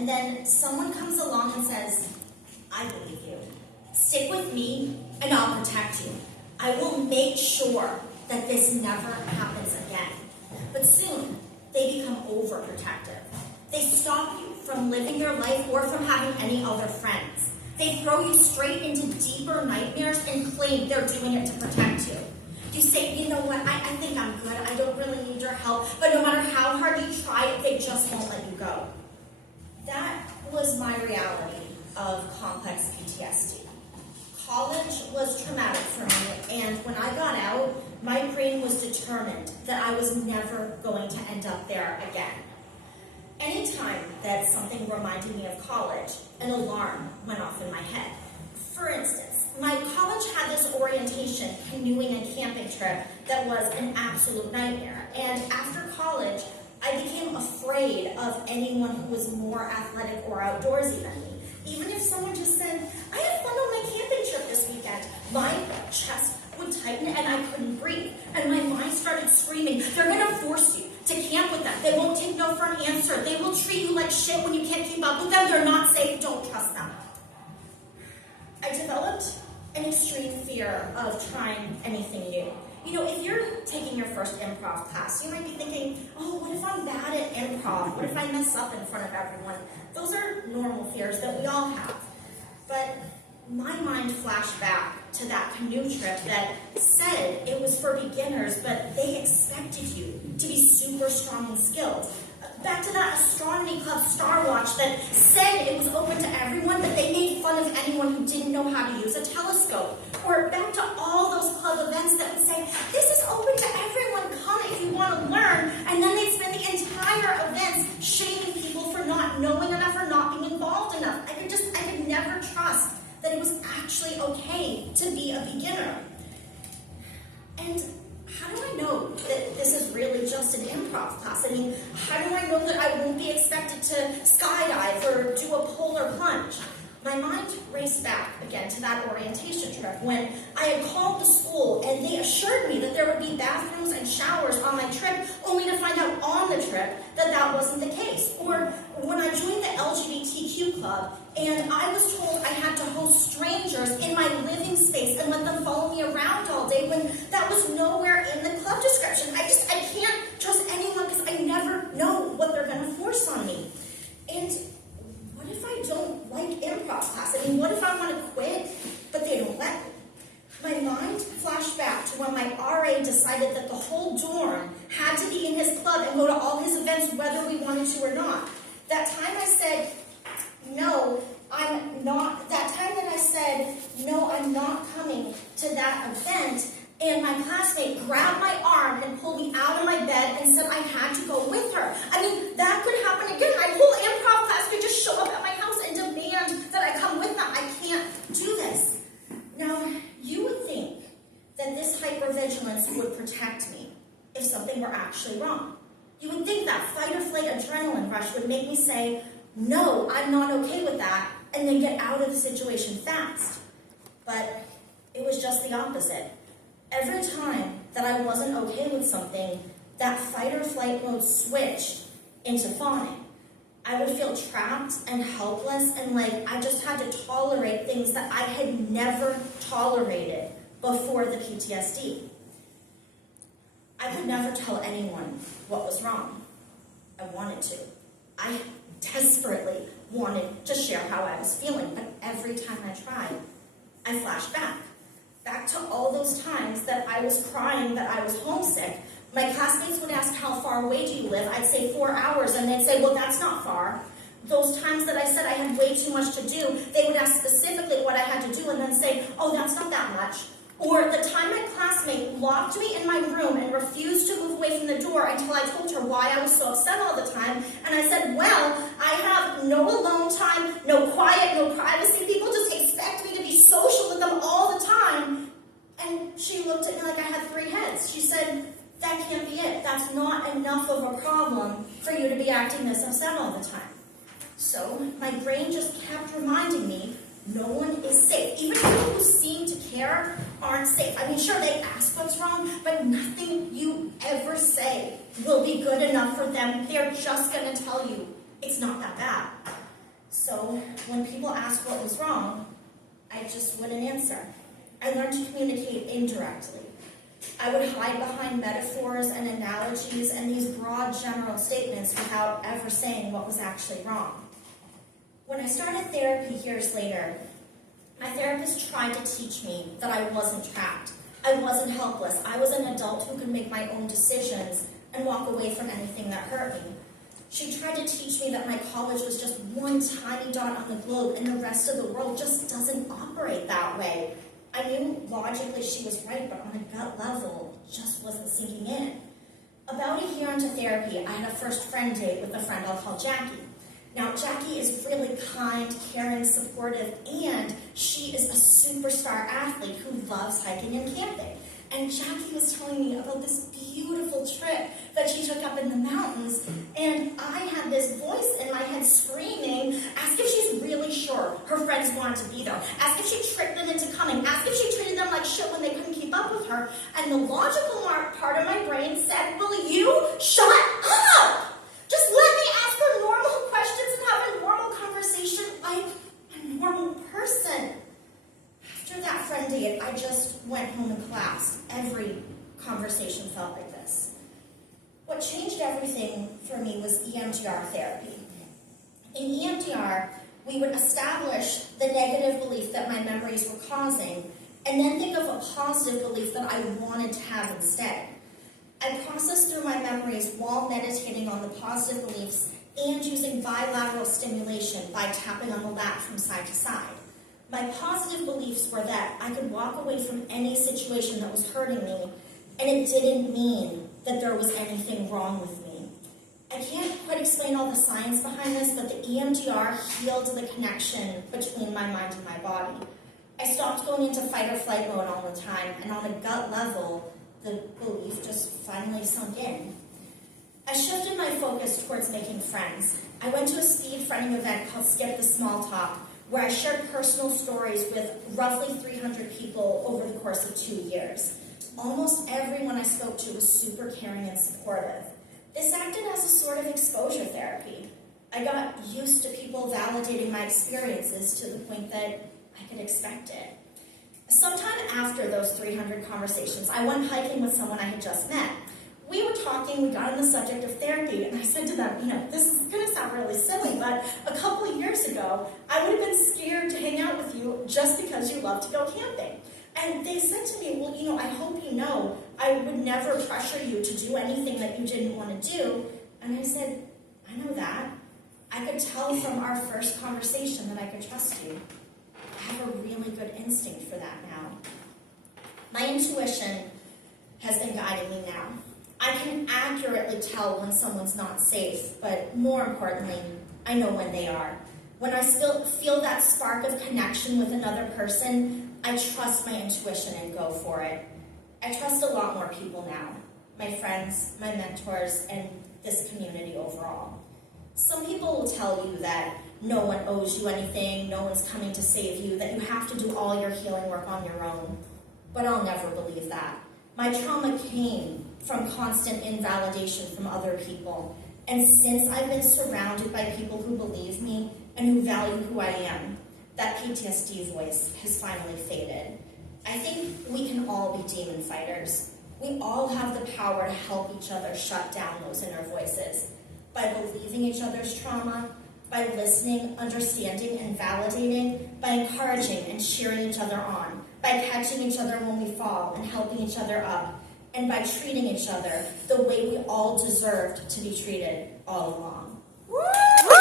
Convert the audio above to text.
and then someone comes along and says, I believe you. Stick with me, and I'll protect you. I will make sure that this never happens again. But soon, they become overprotective. They stop you from living your life or from having any other friends. They throw you straight into deeper nightmares and claim they're doing it to protect you. You say, you know what, I think I'm good. I don't really need your help. But no matter how hard you try, they just won't let you go. That was my reality of complex PTSD. College was traumatic for me, and when I got out, my brain was determined that I was never going to end up there again. Anytime that something reminded me of college, an alarm went off in my head. For instance, my college had this orientation, canoeing, and camping trip that was an absolute nightmare. And after college, I became afraid of anyone who was more athletic or outdoorsy than me. Even if someone just said, I had fun on my camping trip this weekend, my chest would tighten and I couldn't breathe. And my mind started screaming, they're going to force you to camp with them. They won't take no for an answer. They will treat you like shit when you can't keep up with them. They're not safe. Don't trust them. I developed an extreme fear of trying anything new. You know, if you're taking your first improv class, you might be thinking, oh, what if I'm bad at improv? What if I mess up in front of everyone? Those are normal fears that we all have. But my mind flashed back to that canoe trip that said it was for beginners, but they expected you to be super strong and skilled. Back to that astronomy club Star Watch that said it was open to everyone, but they made fun of anyone who didn't know how to use a telescope. Or back to all those club events that would say, this is open to everyone, come if you want to learn. And then they'd spend the entire events shaming people for not knowing enough or not being involved enough. I could never trust that it was actually okay to be a beginner. And how do I know that this is really just an improv class? I mean, how do I know that I won't be expected to skydive or do a polar plunge? My mind raced back again to that orientation trip when I had called the school and they assured me that there would be bathrooms and showers on my trip, only to find out on the trip that that wasn't the case. Or when I joined the LGBTQ club and I was told I had to host strangers in my living space and let them follow me around all day when that was nowhere in the club description. I can't trust anyone because I never know what they're going to force on me. And what if I don't like improv class? I mean, what if I want to quit, but they don't let me? My mind flashed back to when my RA decided that the whole dorm had to be in his club and go to all his events whether we wanted to or not. That time I said, no, I'm not. That time that I said, no, I'm not coming to that event, and my classmate grabbed my arm and pulled me out of my bed and said I had to go with her. I mean, that could happen again. My whole improv class could just show up at my house and demand that I come with them. I can't do this. Now, you would think that this hypervigilance would protect me if something were actually wrong. You would think that fight or flight adrenaline rush would make me say, no, I'm not okay with that, and then get out of the situation fast. But it was just the opposite. Every time that I wasn't okay with something, that fight or flight mode switched into fawning. I would feel trapped and helpless and like I just had to tolerate things that I had never tolerated before the PTSD. I could never tell anyone what was wrong. I wanted to. I desperately wanted to share how I was feeling, but every time I tried, I flashed back to all those times that I was crying that I was homesick. My classmates would ask, how far away do you live? I'd say 4 hours, and they'd say, well, that's not far. Those times that I said I had way too much to do, they would ask specifically what I had to do and then say, oh, that's not that much. Or the time my classmate locked me in my room and refused to move away from the door until I told her why I was so upset all the time. And I said, well, I have no alone time, no quiet, no privacy. People just expect me to be social with them all the time. And she looked at me like I had 3 heads. She said, that can't be it. That's not enough of a problem for you to be acting this upset all the time. So my brain just kept reminding me, no one is safe. Even people who seem to care aren't safe. I mean, sure, they ask what's wrong, but nothing you ever say will be good enough for them. They're just going to tell you it's not that bad. people asked what was wrong, I just wouldn't answer. I learned to communicate indirectly. I would hide behind metaphors and analogies and these broad general statements without ever saying what was actually wrong. When I started therapy years later, my therapist tried to teach me that I wasn't trapped. I wasn't helpless. I was an adult who could make my own decisions and walk away from anything that hurt me. She tried to teach me that my college was just one tiny dot on the globe and the rest of the world just doesn't operate that way. I knew logically she was right, but on a gut level, it just wasn't sinking in. About a year into therapy, I had a first friend date with a friend I'll call Jackie. Now, Jackie is really kind, caring, supportive, and she is a superstar athlete who loves hiking and camping. And Jackie was telling me about this beautiful trip that she took up in the mountains, and I had this voice in my head screaming, ask if she's really sure her friends wanted to be there, ask if she tricked them into coming, ask if she treated them like shit when they couldn't keep up with her. And the logical part of my brain said, will you shut up? Just let me ask her normal questions and have a normal conversation like a normal person. After that friend date, I just went home and collapsed. Every conversation felt like this. What changed everything for me was EMDR therapy. In EMDR, we would establish the negative belief that my memories were causing, and then think of a positive belief that I wanted to have instead. I processed through my memories while meditating on the positive beliefs and using bilateral stimulation by tapping on the lap from side to side. My positive beliefs were that I could walk away from any situation that was hurting me, and it didn't mean that there was anything wrong with me. I can't quite explain all the science behind this, but the EMDR healed the connection between my mind and my body. I stopped going into fight or flight mode all the time, and on a gut level, the belief just finally sunk in. I shifted my focus towards making friends. I went to a speed friending event called Skip the Small Talk, where I shared personal stories with roughly 300 people over the course of 2 years. Almost everyone I spoke to was super caring and supportive. This acted as a sort of exposure therapy. I got used to people validating my experiences to the point that I could expect it. Sometime after those 300 conversations, I went hiking with someone I had just met. We were talking, we got on the subject of therapy, and I said to them, this is going to sound really silly, but a couple of years ago, I would have been scared to hang out with you just because you love to go camping. And they said to me, well, I hope you know I would never pressure you to do anything that you didn't want to do. And I said, I know that. I could tell from our first conversation that I could trust you. I have a really good instinct for that now. My intuition has been guiding me now. I can accurately tell when someone's not safe, but more importantly, I know when they are. When I still feel that spark of connection with another person, I trust my intuition and go for it. I trust a lot more people now. My friends, my mentors, and this community overall. Some people will tell you that no one owes you anything, no one's coming to save you, that you have to do all your healing work on your own. But I'll never believe that. My trauma came from constant invalidation from other people. And since I've been surrounded by people who believe me and who value who I am, that PTSD voice has finally faded. I think we can all be demon fighters. We all have the power to help each other shut down those inner voices. By believing each other's trauma, by listening, understanding, and validating, by encouraging and cheering each other on, by catching each other when we fall and helping each other up, and by treating each other the way we all deserved to be treated all along. Woo!